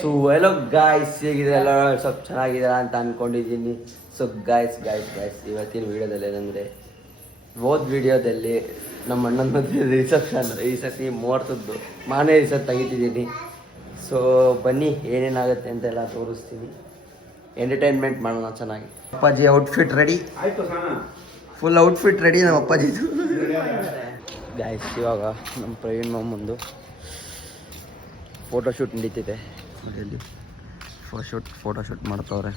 So hello guys, ಹೇಗಿದೆಲ್ಲ ಸ್ವಲ್ಪ ಚೆನ್ನಾಗಿದ್ದೀರಾ ಅಂತ ಅಂದ್ಕೊಂಡಿದ್ದೀನಿ. ಸೊ ಗಾಯ್ಸ್ ಇವತ್ತಿನ ವೀಡಿಯೋದಲ್ಲಿ ಏನಂದರೆ, ಹೋದ ವೀಡಿಯೋದಲ್ಲಿ ನಮ್ಮ ಅಣ್ಣನ ಮದುವೆ ರಿಸೆಪ್ಷನ್ ಈ ಸತಿ ಮುಹೂರ್ತದ್ದು ಮಾನೇ ರಿಸೆಪ್ಟ್ ತೆಗಿತಿದ್ದೀನಿ. ಸೊ ಬನ್ನಿ ಏನೇನಾಗುತ್ತೆ ಅಂತೆಲ್ಲ ತೋರಿಸ್ತೀನಿ, ಎಂಟರ್ಟೈನ್ಮೆಂಟ್ ಮಾಡೋಣ ಚೆನ್ನಾಗಿ. ಅಪ್ಪಾಜಿ ಔಟ್ಫಿಟ್ ರೆಡಿ ಆಯಿತು, ಫುಲ್ ಔಟ್ಫಿಟ್ ರೆಡಿ ನಮ್ಮ ಅಪ್ಪಾಜಿದು. ಗಾಯ್ಸ್ ಇವಾಗ ನಮ್ಮ ಪ್ರವೀಣ್ ಮಾಮಂದು ಫೋಟೋಶೂಟ್ ನಡೀತಿದೆ. ಇಲ್ಲಿ ಫೋಟೋಶೂಟ್ ಮಾಡ್ತವ್ರೆ.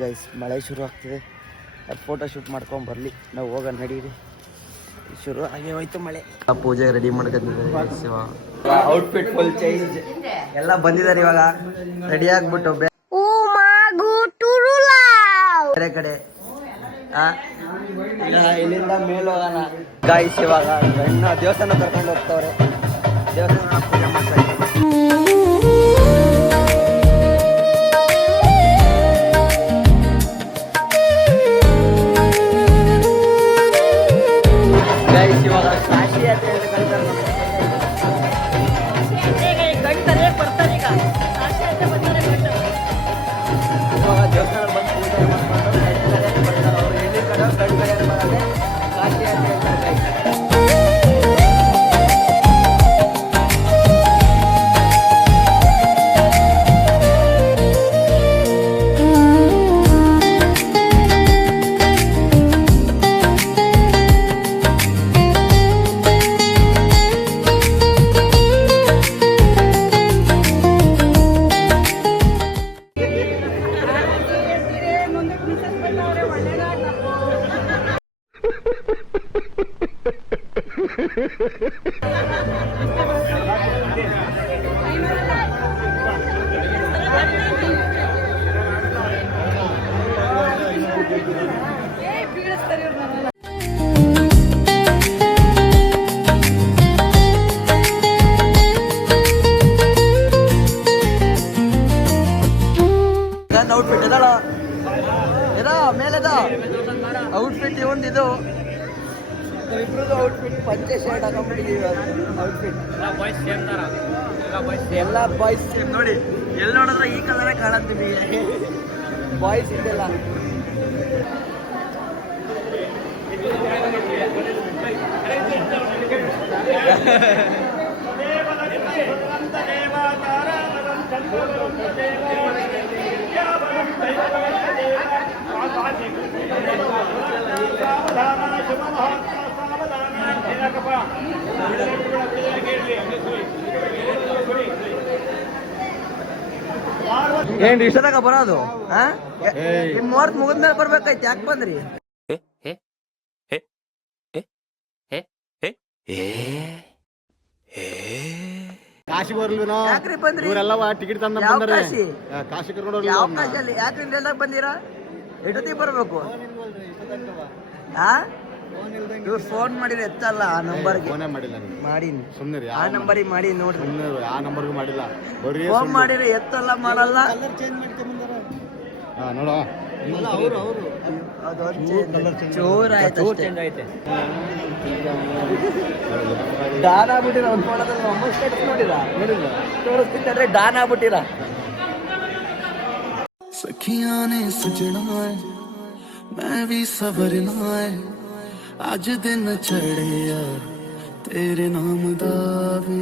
ಗೈಸ್ ಮಳೆ ಶುರು ಆಗ್ತಿದೆ, ಅದು ಫೋಟೋಶೂಟ್ ಮಾಡ್ಕೊಂಡು ಬರಲಿ, ನಾವು ಹೋಗೋಣ ನಡೀರಿ. ಶುರು ಹಾಗೆ ಹೋಯ್ತು ಮಳೆ. ಪೂಜೆ ರೆಡಿ ಮಾಡ್ಕೊಂಡಿದ್ದೀವಿ. ಔಟ್ಫಿಟ್ ಫುಲ್ ಚೇಂಜ್ ಎಲ್ಲ ಬಂದಿದ್ದಾರೆ ಇವಾಗ, ರೆಡಿ ಆಗ್ಬಿಟ್ಟು ಬೇರೆ ಕಡೆ ಇಲ್ಲಿಂದ ಮೇಲೆ ಹೋಗೋಣ. ಗಾಯ್ಸ್ ಇವಾಗ ಇನ್ನು ದೇವಸ್ಥಾನ ಕರ್ಕೊಂಡು ಹೋಗ್ತವ್ರೆ, ದೇವಸ್ಥಾನ ಪೂಜೆ ಮಾಡ್ತಾ ಇದ್ದೀವಿ. ಇವಾಗ ಕಾಶಿ ಯಾತ್ರೆ ಅಂತ ಕರೀತಾರೆ. ಇವಾಗ ದೇವಸ್ಥಾನ ಬಂದು ಪೂಜೆ ಮಾಡ್ಕೊಂಡು ಬರ್ತಾರೆ. ಅವ್ರು ಎಲ್ಲಿ ಕಡೆ ಗಂಡು ಕಡೆ ಬರೋದೇ ಕಾಶಿ ಯಾತ್ರೆ ಅಂತ. ಔಟ್ಫಿಟ್ ಇದಲ್ಲ ಮೇಲೆದ ಔಟ್ಫಿಟ್ ಇವಂದಿದು ಇಬ್ರದ್ದು ಔಟ್ಫಿಟ್ ಪಂಚೆ ಶರ್ಟ್ ಹಾಕೊಂಡ್ಬಿಟ್ಟಿದ್ದೀವಿ. ಔಟ್ಫಿಟ್ ಎಲ್ಲ ಬಾಯ್ಸ್ ಸೇಮ್ ನೋಡಿ, ಎಲ್ಲಿ ನೋಡಿದ್ರೆ ಈ ಕಲರೇ ಕಾಣತ್ತೀವಿ. ಬಾಯ್ಸ್ ಇದೆಲ್ಲ ಏನ್ರಿ ಇಷ್ಟದಾಗ ಬರೋದು? ನಿಮ್ ಮುಹೂರ್ತ ಮುಗಿದ್ಮೇಲೆ ಬರ್ಬೇಕಾಯ್ತು, ಯಾಕೆ ಬಂದ್ರಿ? ಕಾಶಿ ಬರ್ಲ್ವೇನೋ? ಯಾಕ್ರಿ ಬಂದ್ರಿ? ಇವರೆಲ್ಲ ಟಿಕೆಟ್ ತಂದ ಕಾಶಿ? ಕಾಶಿ ಕರ್ಕೊಂಡು ಯಾವ ಕಾಶಿಯಲ್ಲಿ? ಯಾಕ್ರಿ ಎಲ್ಲ ಬಂದಿರಾ? ಎಷ್ಟೊತ್ತಿಗೆ ಬರ್ಬೇಕು? ಇವ್ರು ಫೋನ್ ಮಾಡಿದ್ರೆ ಎತ್ತಲ್ಲ. ಆ ನಂಬರ್ಗೆ ಫೋನೇ ಮಾಡಿಲ್ಲ, ಮಾಡೀನಿ ಸುಮ್ಮನೆ ಆ ನಂಬರಿಗೆ ಮಾಡಿ ನೋಡ್ರಿ. ಆ ನಂಬರ್ಗೂ ಮಾಡಿಲ್ಲ, ಫೋನ್ ಮಾಡಿದ್ರೆ ಎತ್ತಲ್ಲ, ಮಾಡಲ್ಲ. ನೋಡು ಚೋರ್ ಆಯ್ತು, ಡಾನ್ ಆಗ್ಬಿಟ್ಟಿರ. ಒಂದು ಫೋಟೋದಲ್ಲಿ ಅಮ್ಮ ಸ್ಟೇಟಸ್ ನೋಡಿರಾ? ತೋರಿಸ್ತಿದ್ರೆ ಡಾನ್ ಆಗ್ಬಿಟ್ಟಿರ. सखियां ने सजना है मैं भी सवरना है अज दिन चढ़े यार तेरे नाम दा वे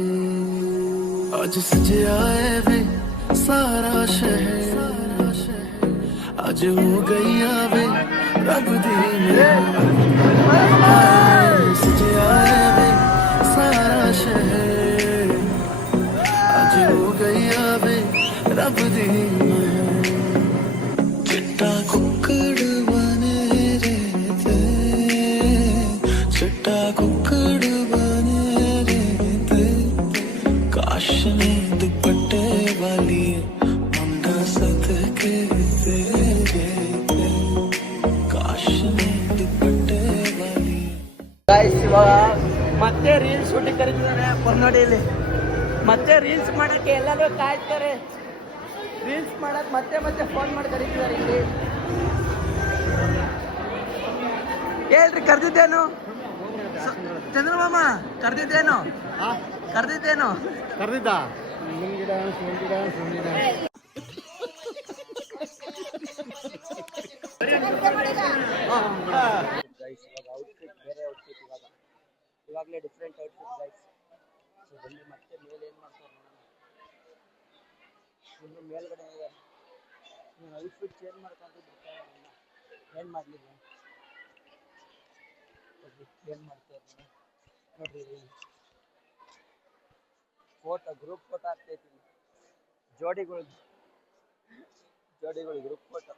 अज सजया है वे सारा शहर अज हो गई वे रब दी सजया है वे सारा शहर अज हो गई वे रब दी काश में दुपट्टे वाली मुंडा सत काश में दुपट्टे वाली ಗಾಯ್ಸ್ ಇವಾಗ ಮತ್ತೆ ರೀಲ್ಸ್ ಶೂಟಿಂಗ್ ಕರೀತಿದ್ದಾರೆ ನೋಡಿ ಇಲ್ಲಿ ಮತ್ತೆ ರೀಲ್ಸ್ ಮಾಡಕ್ಕೆ ಎಲ್ಲರೂ ಕಾಯ್ತಾರೆ ರೀಲ್ಸ್ ಮಾಡಕ್ ಮತ್ತೆ ಮತ್ತೆ ಫೋನ್ ಮಾಡಿ ಕರೀತಿದ್ದಾರೆ ಇಲ್ಲಿ ಹೇಳ್ರಿ ಕರ್ದಿದ್ದೇನು ಚಂದ್ರಮಾಮ ಕರ್ದಿದ್ದೇನು ಕರ್ದಿದ್ದೇನು ಕರೆದಿದ್ದ ಇವಾಗಲೇ ಡಿಫ್ರೆಂಟ್ ಔಟ್ಫಿಟ್ ಗೈಸ್ ಸೊ ಬನ್ನಿ ಮತ್ತೆ ಮೇಲೆ ಏನು ಮಾಡ್ತಾರೆ ಇನ್ನು ಮೇಲ್ಗಡೆ ಇದ್ದಾರೆ ನೀವು ಔಟ್ಫಿಟ್ ಚೇಂಜ್ ಮಾಡ್ಕೊಂಡು ಏನು ಮಾಡಲಿ ಏನು ಮಾಡ್ತಾರೆ ನೋಡ್ರಿ ಫೋಟೋ ಗ್ರೂಪ್ ಫೋಟೋ ಆಗ್ತೈತಿ ಜೋಡಿಗಳು ಗ್ರೂಪ್ ಫೋಟೋ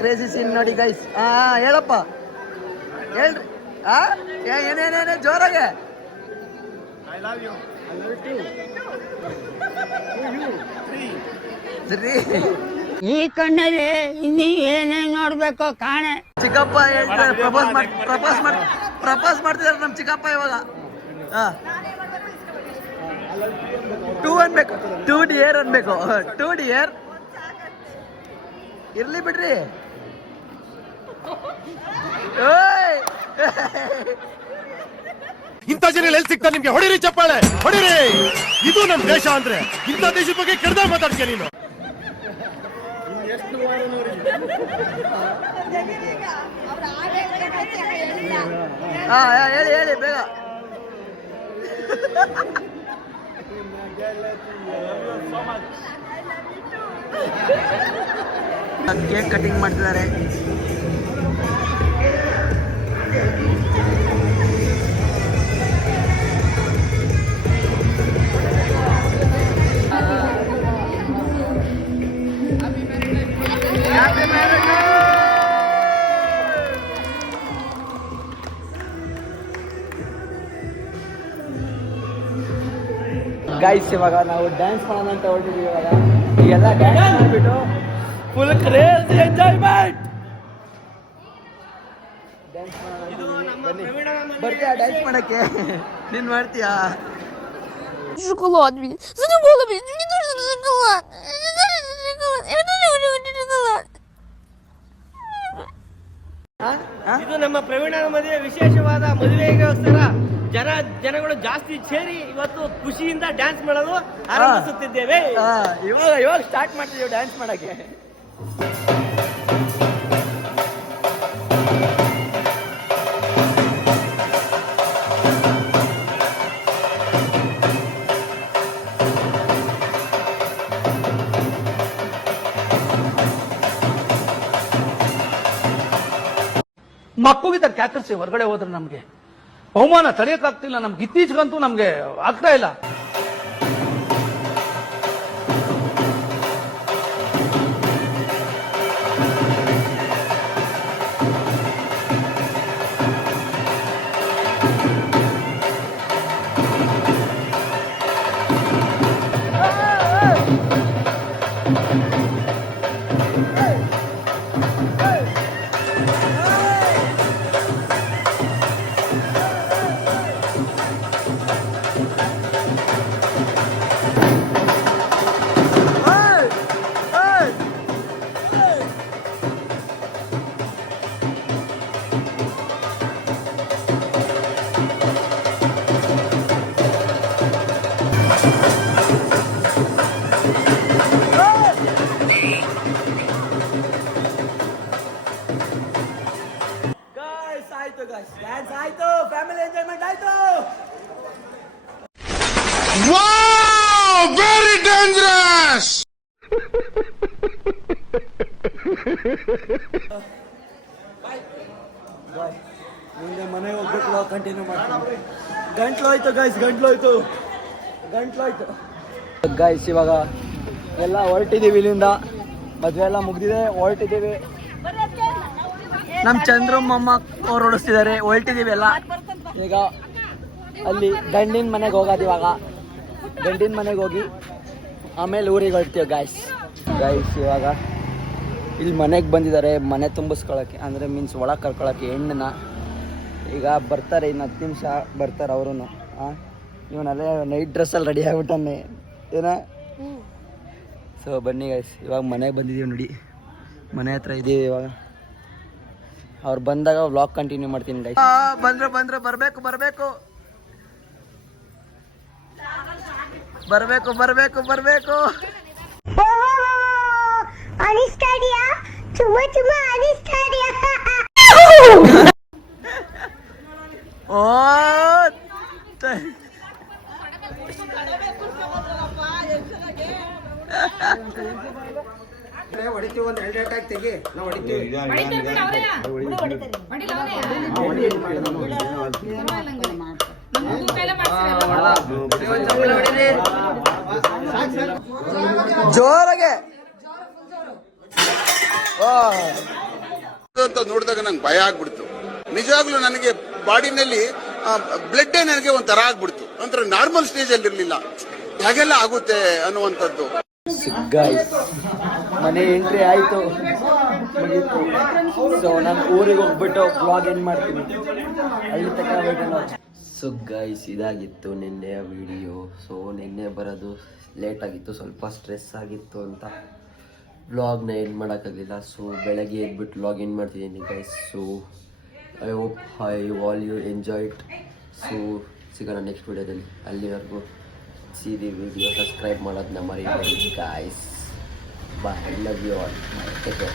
ಕ್ರೇಜಿ ಸೀನ್ ನೋಡಿ ಗೈಸ್ ಹೇಳಪ್ಪ ಹೇಳ್ರಿ ಏನೇನೇನೇ ಜೋರಾಗೆ ಐ ಲವ್ ಯು ಈ ಕಣ್ಣಲ್ಲಿ ಇನ್ನೀ ಏನೇನ್ ನೋಡ್ಬೇಕು ಕಾಣೆ. ಚಿಕ್ಕಪ್ಪ ಹೇಳ್ತಾರೆ ಪ್ರಪೋಸ್ ಮಾಡ್ತಿದ್ದಾರೆ ನಮ್ ಚಿಕ್ಕಪ್ಪ ಇವಾಗ ಟೂ ಅನ್ಬೇಕು 2 ಡಿಯರ್ ಅನ್ಬೇಕು 2 ಡಿಯರ್ ಇರ್ಲಿ ಬಿಡ್ರಿ ಓಯ್ ಇಂಥ ಜನ ಎಲ್ಲಿ ಸಿಗ್ತಾರೆ ನಿಮ್ಗೆ? ಹೊಡಿರಿ ಚಪ್ಪಾಳೆ ಹೊಡಿರಿ. ಇದು ನಮ್ ದೇಶ ಅಂದ್ರೆ ಇಂಥ ದೇಶದ ಬಗ್ಗೆ ಕೆಡ್ದಾಗ ಮಾತಾಡ್ತೀಯ ನೀನು. ಎಷ್ಟು ವಾರ ನೋಡಿ ಹೇಳಿ ಬೇಗ ಕೇಕ್ ಕಟಿಂಗ್ ಮಾಡ್ತಿದ್ದಾರೆ ಗೈಸ್ ಇವಾಗ ನಾವು ಡ್ಯಾನ್ಸ್ ಮಾಡೋಣ ಅಂತ ಹೊರಟಿದ್ದೀವಿ ಇವಾಗ ಈಗೆಲ್ಲ ಡ್ಯಾನ್ಸ್ ಮಾಡಿಬಿಟ್ಟು ಫುಲ್ ಕ್ರೇಜಿ ಎಂಜಾಯ್ಮೆಂಟ್ ಡ್ಯಾನ್ಸ್ ಮಾಡೋಣ ಬರ್ತೀಯಾ ಡ್ಯಾನ್ಸ್ ಮಾಡಕ್ಕೆ ನೀನು ಮಾಡ್ತೀಯಾ Шоколад, блин. Задумала, блин. Мне нужен шоколад. Мне нужен шоколад. Я нужен шоколад. ಇದು ನಮ್ಮ ಪ್ರವೀಣನ ಮದುವೆ ವಿಶೇಷವಾದ ಮದುವೆಗೋಸ್ಕರ ಜನಗಳು ಜಾಸ್ತಿ ಸೇರಿ ಇವತ್ತು ಖುಷಿಯಿಂದ ಡ್ಯಾನ್ಸ್ ಮಾಡಲು ಆರಂಭಿಸುತ್ತಿದ್ದೇವೆ. ಇವಾಗ ಸ್ಟಾರ್ಟ್ ಮಾಡ್ತಿದ್ದೀವಿ ಡ್ಯಾನ್ಸ್ ಮಾಡಕ್ಕೆ ಮಕ್ಕಳಿಗೆ ಕ್ಯಾಕರ್ಸಿ ಹೊರಗಡೆ ಹೋದ್ರೆ ನಮ್ಗೆ ಅವಮಾನ ತಡೆಯಕ್ಕಾಗ್ತಿಲ್ಲ. ನಮ್ಗೆ ಇತ್ತೀಚೆಗಂತೂ ನಮ್ಗೆ ಆಗ್ತಾ ಇಲ್ಲ. ಡ್ಯಾನ್ಸ್ ಆಯ್ತು ಫ್ಯಾಮಿಲಿ ಎಂಜಾಯ್ಮೆಂಟ್ ಆಯ್ತು ವೆರಿ ಡೇಂಜರಸ್. ಮುಂದೆ ಮನೆಗೆ ಹೋಗ್ಬೇಕು ಕಂಟಿನ್ಯೂ ಮಾಡ್ತೀನಿ ಗಂಟ್ಲೋಯ್ತು ಗೈಸ್ ಇವಾಗ ಎಲ್ಲ ಹೊರಟಿದ್ದೀವಿ ಇಲ್ಲಿಂದ ಮದುವೆ ಎಲ್ಲ ಮುಗ್ದಿದೆ ಹೊರಟಿದ್ದೀವಿ ನಮ್ಮ ಚಂದ್ರಮ್ಮ ಅವ್ರು ಓಡಿಸ್ತಿದ್ದಾರೆ ಹೊರಟಿದ್ದೀವಿ ಎಲ್ಲ ಈಗ ಅಲ್ಲಿ ಗಂಡಿನ ಮನೆಗೆ ಹೋಗೋದು ಇವಾಗ ಗಂಡಿನ ಮನೆಗೆ ಹೋಗಿ ಆಮೇಲೆ ಊರಿಗೆ ಹೊರಡ್ತೀವಿ ಗಾಯ್ಸ್ ಗೈಸ್ ಇವಾಗ ಇಲ್ಲಿ ಮನೆಗೆ ಬಂದಿದ್ದಾರೆ, ಮನೆ ತುಂಬಿಸ್ಕೊಳಕ್ಕೆ ಅಂದರೆ ಮೀನ್ಸ್ ಒಳಗೆ ಕರ್ಕೊಳಕ್ಕೆ ಹೆಣ್ಣನ್ನ. ಈಗ ಬರ್ತಾರೆ, ಇನ್ನು 10 ನಿಮಿಷ ಬರ್ತಾರೆ ಅವರು. ಇವನಲ್ಲೇ ನೈಟ್ ಡ್ರೆಸ್ಸಲ್ಲಿ ರೆಡಿ ಆಗ್ಬಿಟ್ಟಾನೆ ಏನ. ಸೊ ಬನ್ನಿ ಗೈಸ್, ಇವಾಗ ಮನೆಗೆ ಬಂದಿದ್ದೀವಿ ನೋಡಿ, ಮನೆ ಹತ್ರ ಇದ್ದೀವಿ ಇವಾಗ. ಅವ್ರು ಬಂದಾಗ ವ್ಲಾಗ್ ಕಂಟಿನ್ಯೂ ಮಾಡ್ತೀನಿ ಗೈಸ್. ಬಂದ್ರೆ ಬರಬೇಕು ಬರಬೇಕು ಬರಬೇಕು ಬರಬೇಕು ಬರಬೇಕು. ಅನಿಸ್ತಾ ಇದೆಯಾ? ತುಂಬಾ ಅನಿಸ್ತಾ ಇದೆಯಾ? ಓ ಹೊಡಿತೀವಿ, ಒಂದು 2 ಅಟ್ಯಾಕ್ ತೆಗಿ, ನಾವು ಹೊಡಿತೀವಿ. ಜೋರಾಗೆ ಅಂತ ನೋಡಿದಾಗ ನಂಗೆ ಭಯ ಆಗ್ಬಿಡ್ತು. ನಿಜವಾಗ್ಲೂ ನನಗೆ ಬಾಡಿನಲ್ಲಿ ಬ್ಲಡ್ ನನಗೆ ಒಂಥರ ಆಗ್ಬಿಡ್ತು. ಒಂಥರ ನಾರ್ಮಲ್ ಸ್ಟೇಜ್ ಅಲ್ಲಿ ಇರ್ಲಿಲ್ಲ, ಹಾಗೆಲ್ಲ ಆಗುತ್ತೆ ಅನ್ನುವಂಥದ್ದು. ಗೈಸ್ ಮನೆ ಎಂಟ್ರಿ ಆಯಿತು, ಸೊ ನಾನು ಊರಿಗೆ ಹೋಗ್ಬಿಟ್ಟು ಬ್ಲಾಗ್ ಎಂಡ್ ಮಾಡ್ತೀನಿ, ಅಲ್ಲಿ ತಗೊಂಡು. ಸೊ ಗೈಸ್ ಇದಾಗಿತ್ತು ನಿನ್ನೆಯ ವಿಡಿಯೋ. ಸೊ ನಿನ್ನೆ ಬರೋದು ಲೇಟ್ ಆಗಿತ್ತು, ಸ್ವಲ್ಪ ಸ್ಟ್ರೆಸ್ ಆಗಿತ್ತು ಅಂತ ವ್ಲಾಗ್ನ ಎಂಡ್ ಮಾಡೋಕ್ಕಾಗಲಿಲ್ಲ. ಸೊ ಬೆಳಗ್ಗೆ ಎದ್ಬಿಟ್ಟು ವ್ಲಾಗ್ ಎಂಡ್ ಮಾಡ್ತಿದ್ದೀನಿ guys. So I hope all you enjoy it. So ಸಿಗೋಣ ನೆಕ್ಸ್ಟ್ ವಿಡಿಯೋದಲ್ಲಿ, ಅಲ್ಲಿವರೆಗೂ ಸಿ ದಿ ವಿಡಿಯೋ, ಸಬ್ಸ್ಕ್ರೈಬ್ ಮಾಡೋದನ್ನ ಮರಿಬೇಡಿ guys. Bye, love you all. Take care.